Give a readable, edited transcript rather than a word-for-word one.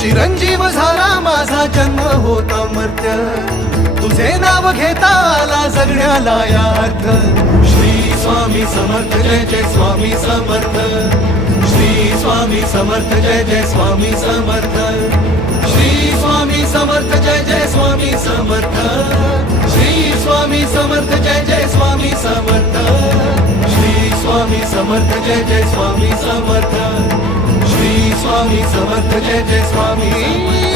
चिरंजीव झाला माझा जन्म होता मर्त्य, तुझे नाव घेता आला जगण्याला या अर्थ. श्री स्वामी समर्थ जय जय स्वामी समर्थ, श्री स्वामी समर्थ जय जय स्वामी समर्थ, श्री स्वामी समर्थ जय जय स्वामी समर्थ, श्री स्वामी समर्थ जय जय स्वामी समर्थ, श्री स्वामी समर्थ जय जय स्वामी समर्थ, श्री स्वामी समर्थ जय जय स्वामी